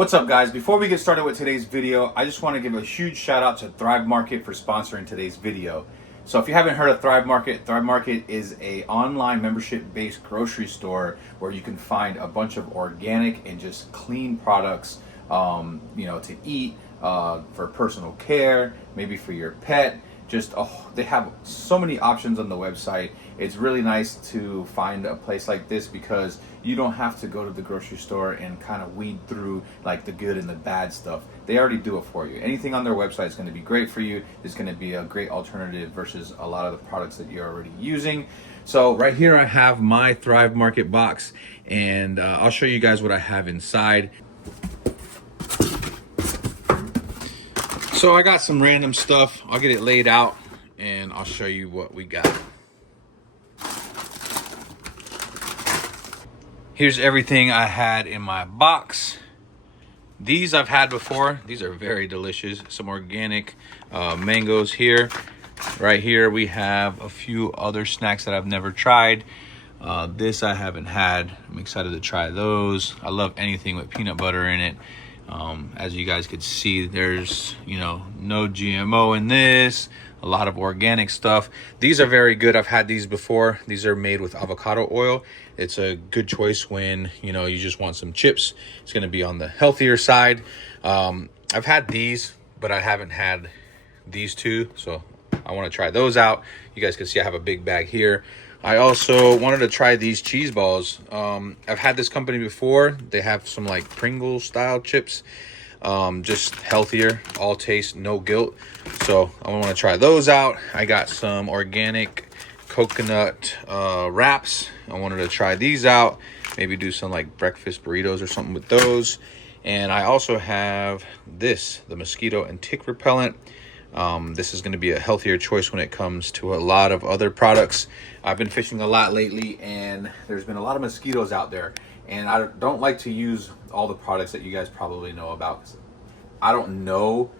What's up, guys? Before we get started with today's video, I just want to give a huge shout out to Thrive Market for sponsoring today's video. So if you haven't heard of Thrive Market is a online membership-based grocery store where you can find a bunch of organic and just clean products, to eat, for personal care, maybe for your pet. They have so many options on the website. It's really nice to find a place like this because you don't have to go to the grocery store and kind of weed through like the good and the bad stuff. They already do it for you. Anything on their website is going to be great for you. It's going to be a great alternative versus a lot of the products that you're already using. So right here I have my Thrive Market box, and I'll show you guys what I have inside. So I got some random stuff. I'll get it laid out and I'll show you what we got. Here's everything I had in my box. These I've had before. These are very delicious. Some organic mangoes here. Right here we have a few other snacks that I've never tried. This I haven't had. I'm excited to try those. I love anything with peanut butter in it. As you guys could see, there's no GMO in this. A lot of organic stuff. These are very good. I've had these before. These are made with avocado oil. It's a good choice when you just want some chips. It's going to be on the healthier side. I've had these, but I haven't had these two, so I want to try those out. You guys can see I have a big bag here. I also wanted to try these cheese balls. I've had this company before. They have some like Pringles style chips, just healthier, all taste, no guilt. So I want to try those out. I got some organic coconut wraps. I wanted to try these out, maybe do some like breakfast burritos or something with those. And I also have this, the mosquito and tick repellent. This is going to be a healthier choice when it comes to a lot of other products. I've been fishing a lot lately and there's been a lot of mosquitoes out there, and I don't like to use all the products that you guys probably know about. I don't know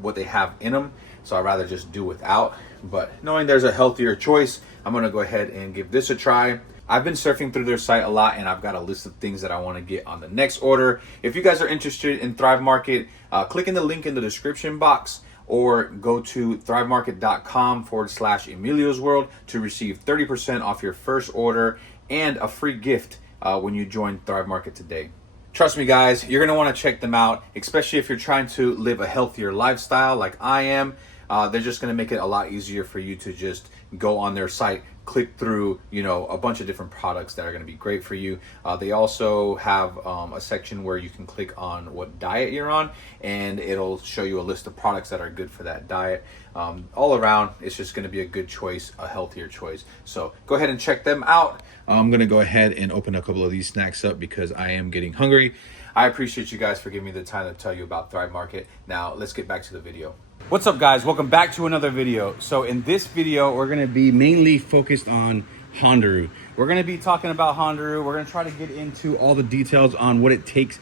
what they have in them, so I'd rather just do without. But knowing there's a healthier choice, I'm going to go ahead and give this a try. I've been surfing through their site a lot, and I've got a list of things that I want to get on the next order. If you guys are interested in Thrive Market, click in the link in the description box, or go to thrivemarket.com/Emilio's World to receive 30% off your first order and a free gift when you join Thrive Market today. Trust me, guys, you're going to want to check them out, especially if you're trying to live a healthier lifestyle like I am. They're just going to make it a lot easier for you to just go on their site, click through, a bunch of different products that are going to be great for you. They also have a section where you can click on what diet you're on, and it'll show you a list of products that are good for that diet. All around, it's just going to be a good choice, a healthier choice. So go ahead and check them out. I'm going to go ahead and open a couple of these snacks up because I am getting hungry. I appreciate you guys for giving me the time to tell you about Thrive Market. Now let's get back to the video. What's up, guys? Welcome back to another video. So in this video, we're going to be mainly focused on HONDARU. We're going to be talking about HONDARU. We're going to try to get into all the details on what it takes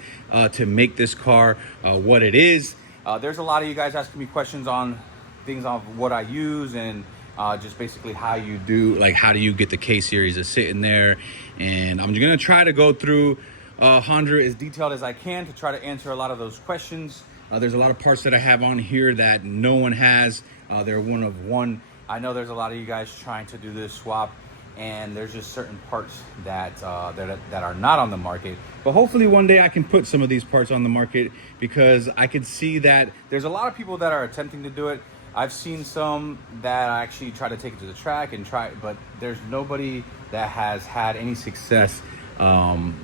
to make this car, what it is. There's a lot of you guys asking me questions on things of what I use and just basically how you do, like how do you get the K-Series to sit in there. And I'm going to try to go through HONDARU as detailed as I can to try to answer a lot of those questions. There's a lot of parts that I have on here that no one has. They're one of one. I know there's a lot of you guys trying to do this swap, and there's just certain parts that are not on the market. But hopefully one day I can put some of these parts on the market, because I could see that there's a lot of people that are attempting to do it. I've seen some that actually try to take it to the track and try, but there's nobody that has had any success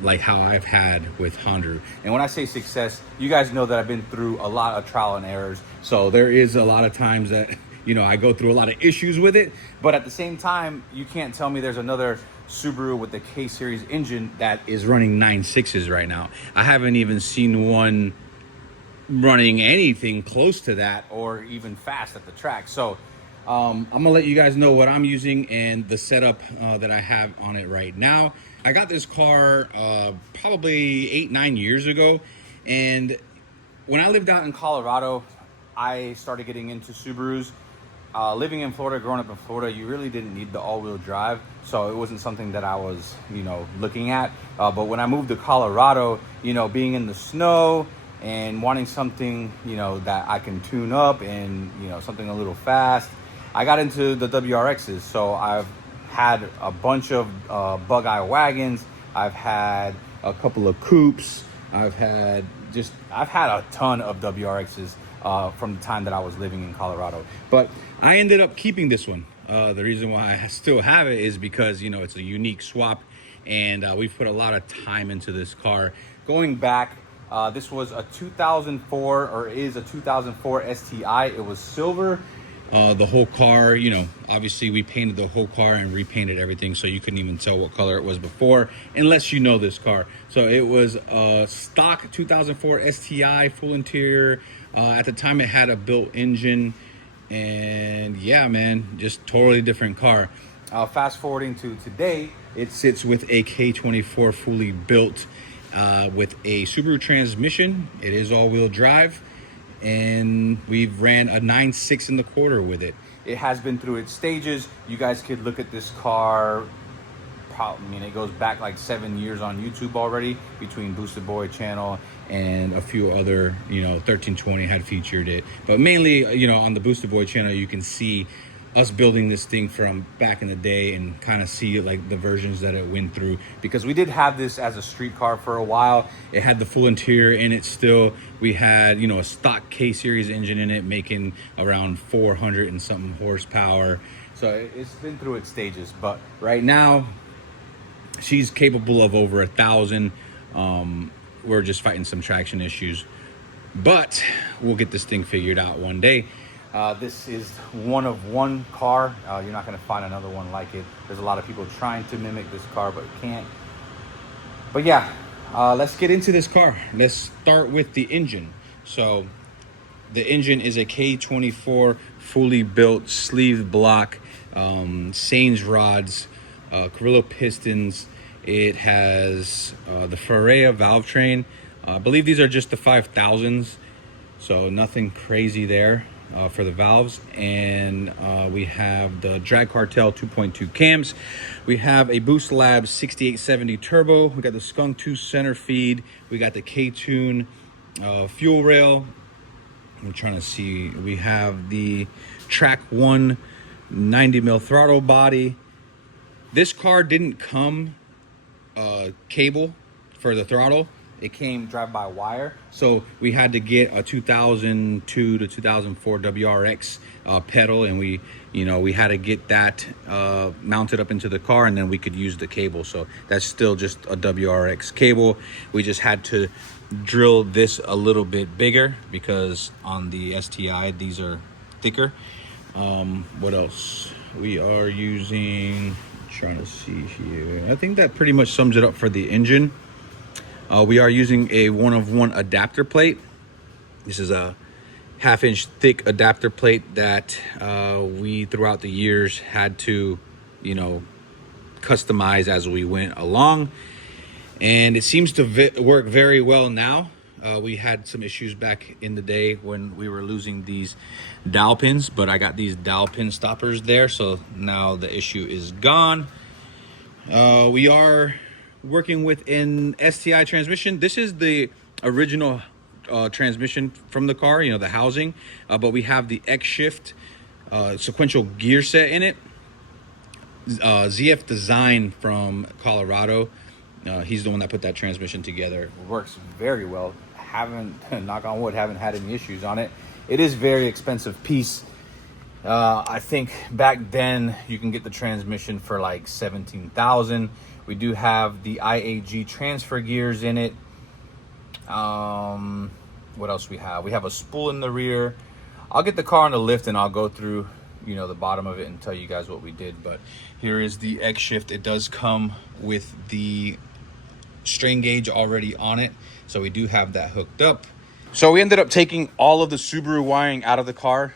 like how I've had with HONDARU. And when I say success, you guys know that I've been through a lot of trial and errors. So there is a lot of times that, I go through a lot of issues with it. But at the same time, you can't tell me there's another Subaru with the K-Series engine that is running 9.6s right now. I haven't even seen one running anything close to that or even fast at the track. So I'm gonna let you guys know what I'm using and the setup that I have on it right now. I got this car probably 8-9 years ago, and when I lived out in Colorado, I started getting into Subarus. Living in Florida, growing up in Florida, you really didn't need the all-wheel drive, so it wasn't something that I was, looking at. But when I moved to Colorado, being in the snow, and wanting something, you know, that I can tune up and, you know, something a little fast, I got into the WRXs. So I've had a bunch of bug-eye wagons. I've had a couple of coupes. I've had a ton of WRXs from the time that I was living in Colorado. But I ended up keeping this one. The reason why I still have it is because, you know, it's a unique swap, and we've put a lot of time into this car. Going back, this was a 2004, or is a 2004 STI. It was silver. The whole car, you know, obviously we painted the whole car and repainted everything, so you couldn't even tell what color it was before, unless you know this car. So it was a stock 2004 STI, full interior. At the time it had a built engine, and yeah, man, just totally different car. Fast forwarding to today, it sits with a K24 fully built with a Subaru transmission. It is all-wheel drive, and we've ran a 9.6 in the quarter with it. It has been through its stages. You guys could look at this car. I mean, it goes back like 7 years on YouTube already, between Boosted Boy channel and a few other, you know, 1320 had featured it. But mainly, you know, on the Boosted Boy channel, you can see us building this thing from back in the day and kind of see like the versions that it went through, because we did have this as a street car for a while. It had the full interior in it still. We had, you know, a stock K-series engine in it, making around 400 and something horsepower. So it's been through its stages, but right now she's capable of over 1,000. We're just fighting some traction issues, but we'll get this thing figured out one day. This is one of one car. You're not going to find another one like it. There's a lot of people trying to mimic this car, but can't. But yeah, let's get into this car. Let's start with the engine. So the engine is a K24 fully built sleeve block, Sains rods, Carrillo pistons. It has the Ferrea valve train. I believe these are just the 5000s, so nothing crazy there for the valves. And we have the Drag Cartel 2.2 cams. We have a Boost Lab 6870 turbo. We got the Skunk 2 center feed. We got the K-Tune fuel rail. I'm trying to see. We have the Track 1 90mm throttle body. This car didn't come cable for the throttle. It came drive-by-wire, so we had to get a 2002 to 2004 WRX pedal, and we had to get that mounted up into the car, and then we could use the cable. So that's still just a WRX cable. We just had to drill this a little bit bigger because on the STI these are thicker. What else? We are using, trying to see here, I think that pretty much sums it up for the engine. We are using a 1-of-1 adapter plate. This is a 1/2-inch thick adapter plate that we throughout the years had to, you know, customize as we went along, and it seems to work very well now. We had some issues back in the day when we were losing these dowel pins, but I got these dowel pin stoppers there, so now the issue is gone. We are working with an STI transmission. This is the original transmission from the car, you know, the housing, but we have the X shift sequential gear set in it. ZF Design from Colorado, he's the one that put that transmission together. It works very well. Haven't, knock on wood, haven't had any issues on it. It is very expensive piece. I think back then you can get the transmission for like 17,000. We do have the IAG transfer gears in it. What else we have? We have a spool in the rear. I'll get the car on the lift and I'll go through, you know, the bottom of it and tell you guys what we did. But here is the X shift. It does come with the strain gauge already on it, so we do have that hooked up. So we ended up taking all of the Subaru wiring out of the car,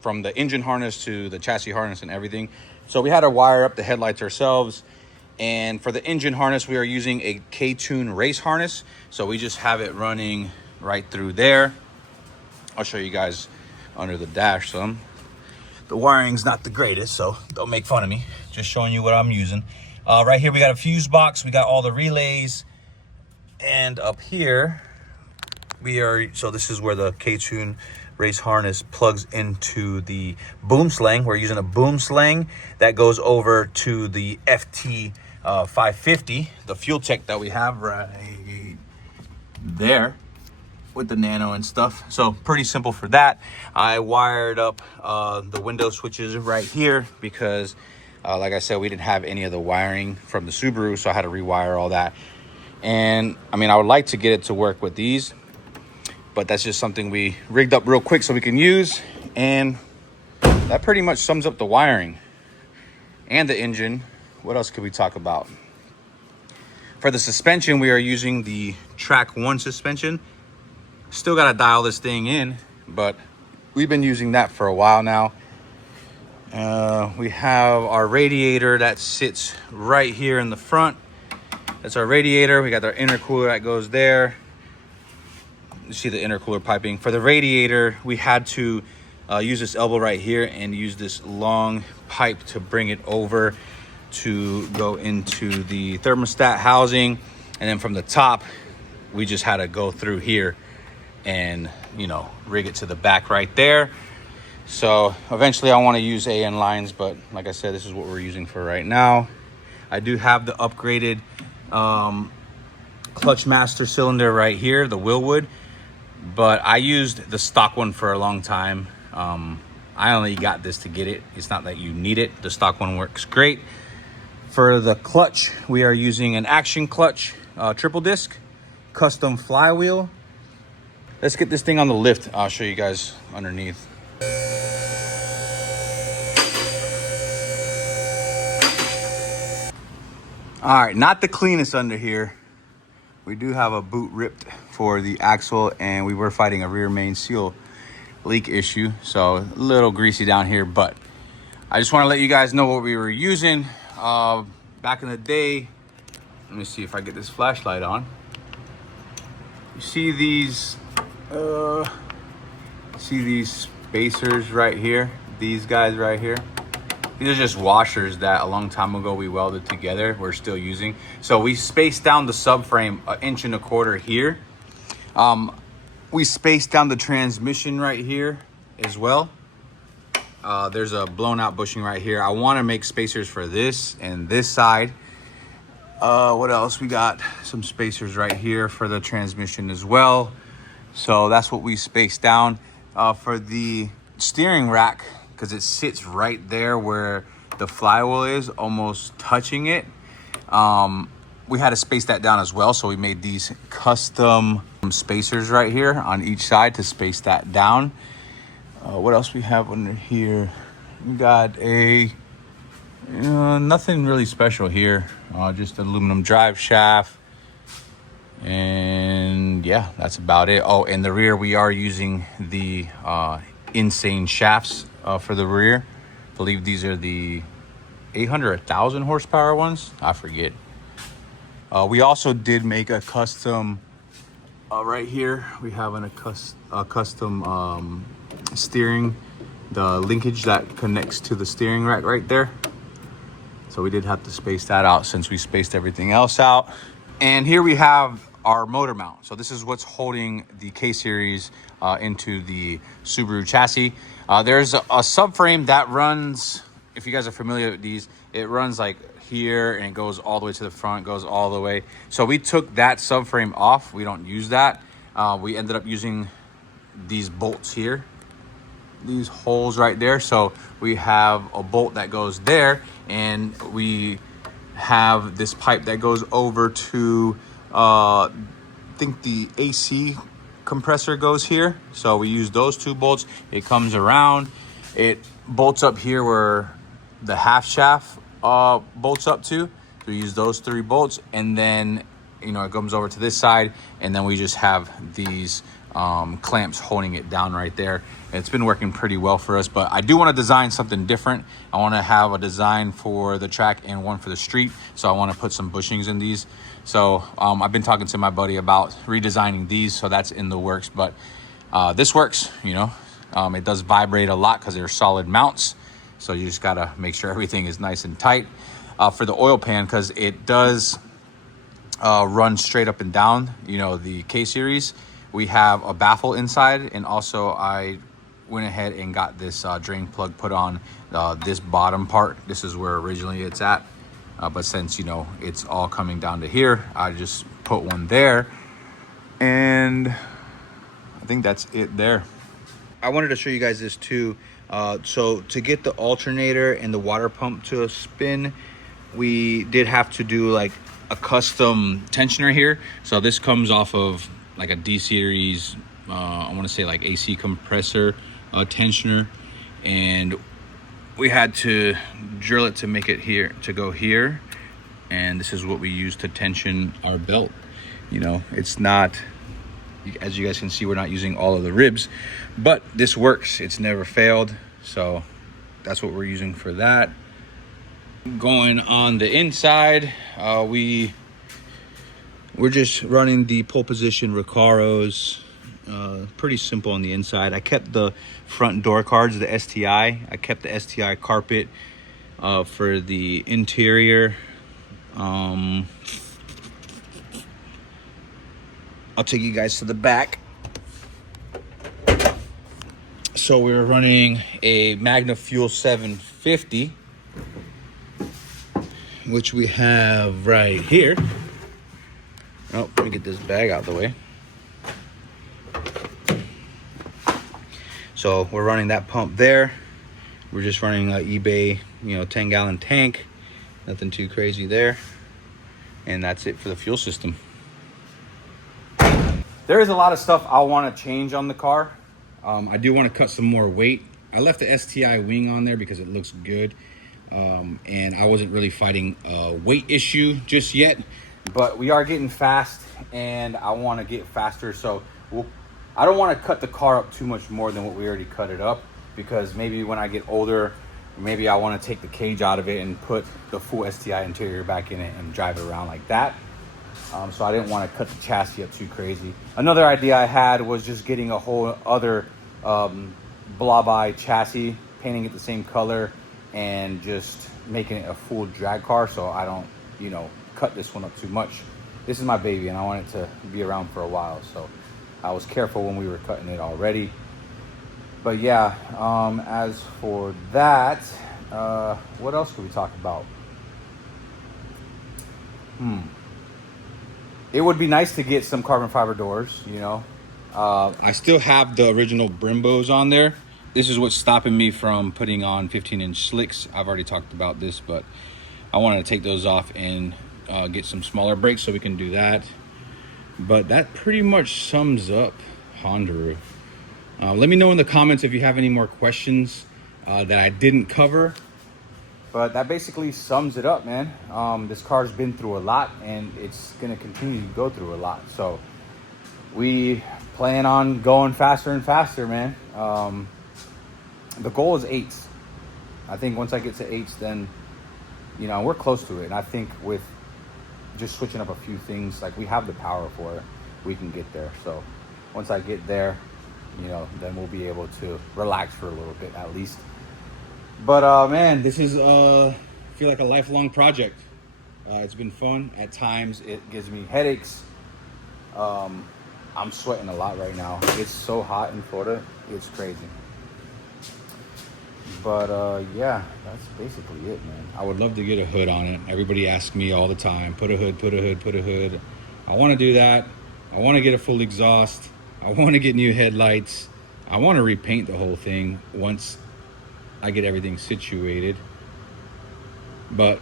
from the engine harness to the chassis harness and everything. So we had to wire up the headlights ourselves. And for the engine harness, we are using a K-Tune race harness. So we just have it running right through there. I'll show you guys under the dash some. The wiring's not the greatest, so don't make fun of me. Just showing you what I'm using. Right here, we got a fuse box. We got all the relays. And up here, So this is where the K-Tune race harness plugs into the boom slang. We're using a boom slang that goes over to the FT 550, the fuel tech that we have right there with the nano and stuff. So pretty simple for that. I wired up the window switches right here because like I said, we didn't have any of the wiring from the Subaru, so I had to rewire all that. And I mean, I would like to get it to work with these, but that's just something we rigged up real quick so we can use. And that pretty much sums up the wiring and the engine. What else could we talk about? For the suspension, we are using the Track 1 suspension. Still got to dial this thing in, but we've been using that for a while now. We have our radiator that sits right here in the front. That's our radiator. We got our intercooler that goes there. You see the intercooler piping. For the radiator, we had to use this elbow right here and use this long pipe to bring it over to go into the thermostat housing. And then from the top, we just had to go through here and, you know, rig it to the back right there. So eventually I want to use AN lines, but like I said, this is what we're using for right now. I do have the upgraded clutch master cylinder right here, the Willwood, but I used the stock one for a long time. I only got this to get it. It's not that you need it. The stock one works great. For the clutch, we are using an Action Clutch triple disc custom flywheel. Let's get this thing on the lift. I'll show you guys underneath. All right, not the cleanest under here. We do have a boot ripped for the axle, and we were fighting a rear main seal leak issue, so a little greasy down here, but I just want to let you guys know what we were using back in the day. Let me see if I get this flashlight on. You see these spacers right here, these guys right here? These are just washers that a long time ago we welded together. We're still using. So we spaced down the subframe 1.25 inches here. We spaced down the transmission right here as well. There's a blown out bushing right here. I want to make spacers for this and this side. What else? We got some spacers right here for the transmission as well. So that's what we spaced down. For the steering rack, because it sits right there where the flywheel is, almost touching it. We had to space that down as well, so we made these custom spacers right here on each side to space that down. What else we have under here? We got a nothing really special here, just an aluminum drive shaft, and yeah, that's about it. Oh, in the rear we are using the Insane shafts for the rear. I believe these are the 800 or 1,000 horsepower ones. I forget. We also did make a custom right here. We have a custom steering, the linkage that connects to the steering rack right there. So we did have to space that out since we spaced everything else out. And here we have our motor mount. So this is what's holding the K-Series into the Subaru chassis. There's a subframe that runs, if you guys are familiar with these, it runs like here and it goes all the way to the front, goes all the way. So we took that subframe off. We don't use that. We ended up using these bolts here, these holes right there. So we have a bolt that goes there, and we have this pipe that goes over to I think the AC compressor goes here. So we use those two bolts. It comes around, it bolts up here where the half shaft bolts up to. So we use those 3 bolts, and then, you know, it comes over to this side, and then we just have these clamps holding it down right there. It's been working pretty well for us, but I do want to design something different. I want to have a design for the track and one for the street. So I want to put some bushings in these. So I've been talking to my buddy about redesigning these, so that's in the works. But this works, you know. It does vibrate a lot because they're solid mounts. So you just gotta make sure everything is nice and tight. For the oil pan, because it does run straight up and down, you know, the K-Series, We have a baffle inside, and also I went ahead and got this drain plug put on this bottom part. This is where originally it's at, but since, you know, it's all coming down to here, I just put one there, and I think that's it there. I wanted to show you guys this too. So to get the alternator and the water pump to spin, we did have to do like a custom tensioner here. So this comes off of like a D series, I want to say like AC compressor tensioner, and we had to drill it to make it here, to go here, and this is what we use to tension our belt. You know, it's not, as you guys can see, we're not using all of the ribs, but this works. It's never failed, so that's what we're using for that. Going on the inside, we're just running the pole position Recaros. Pretty simple on the inside. I kept the front door cards, the STI. I kept the STI carpet for the interior. I'll take you guys to the back. So we're running a Magna Fuel 750, which we have right here. Oh, let me get this bag out of the way. So we're running that pump there. We're just running an eBay, you know, 10-gallon tank. Nothing too crazy there. And that's it for the fuel system. There is a lot of stuff I want to change on the car. I do want to cut some more weight. I left the STI wing on there because it looks good. And I wasn't really fighting a weight issue just yet. But we are getting fast, and I want to get faster. So I don't want to cut the car up too much more than what we already cut it up, because maybe when I get older, maybe I want to take the cage out of it and put the full STI interior back in it and drive it around like that. So I didn't want to cut the chassis up too crazy. Another idea I had was just getting a whole other blob-eye chassis, painting it the same color, and just making it a full drag car, so I don't, you know, cut this one up too much. This is my baby, and I want it to be around for a while, so I was careful when we were cutting it already. But yeah, as for that, what else could we talk about? It would be nice to get some carbon fiber doors, you know. I still have the original Brimbos on there. This is what's stopping me from putting on 15-inch slicks. I've already talked about this, but I wanted to take those off and get some smaller brakes so we can do that. But that pretty much sums up HONDARU. Let me know in the comments if you have any more questions that I didn't cover. But that basically sums it up, man. This car's been through a lot, and it's gonna continue to go through a lot. So we plan on going faster and faster, man. The goal is 8s. I think once I get to 8s, then, you know, we're close to it. And I think with just switching up a few things, like, we have the power for it, we can get there. So once I get there, you know, then we'll be able to relax for a little bit at least. But man, this is I feel like a lifelong project. It's been fun. At times it gives me headaches. I'm sweating a lot right now. It's so hot in Florida, it's crazy. But yeah, that's basically it, man. I would love to get a hood on it. Everybody asks me all the time, put a hood, put a hood, put a hood. I want to do that. I want to get a full exhaust. I want to get new headlights. I want to repaint the whole thing once I get everything situated. But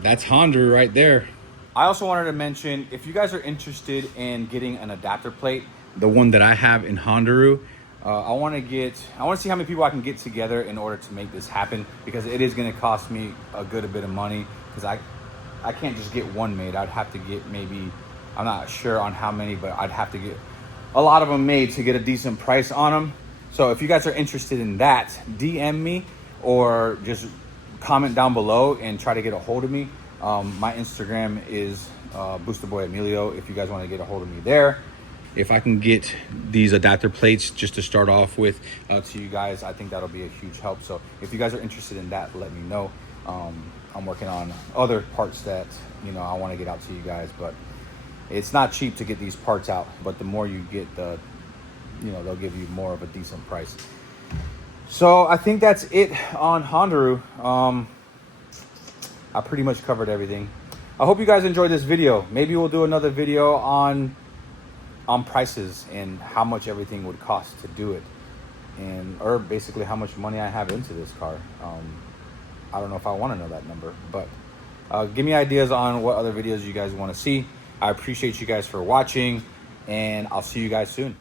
that's HONDARU right there. I also wanted to mention, if you guys are interested in getting an adapter plate, the one that I have in HONDARU, I want to see how many people I can get together in order to make this happen, because it is going to cost me a good bit of money, because I can't just get one made. I'd have to get maybe, I'm not sure on how many, but I'd have to get a lot of them made to get a decent price on them. So if you guys are interested in that, DM me or just comment down below and try to get a hold of me. My Instagram is Boosterboy Emilio, if you guys want to get a hold of me there. If I can get these adapter plates just to start off with to you guys, I think that'll be a huge help. So if you guys are interested in that, let me know. I'm working on other parts that, you know, I want to get out to you guys. But It's not cheap to get these parts out, but the more you get, they'll give you more of a decent price. So I think that's it on Hondaru. I pretty much covered everything. I hope you guys enjoyed this video. Maybe we'll do another video on prices and how much everything would cost to do it, or basically how much money I have into this car. I don't know if I want to know that number, but give me ideas on what other videos you guys want to see. I appreciate you guys for watching, and I'll see you guys soon.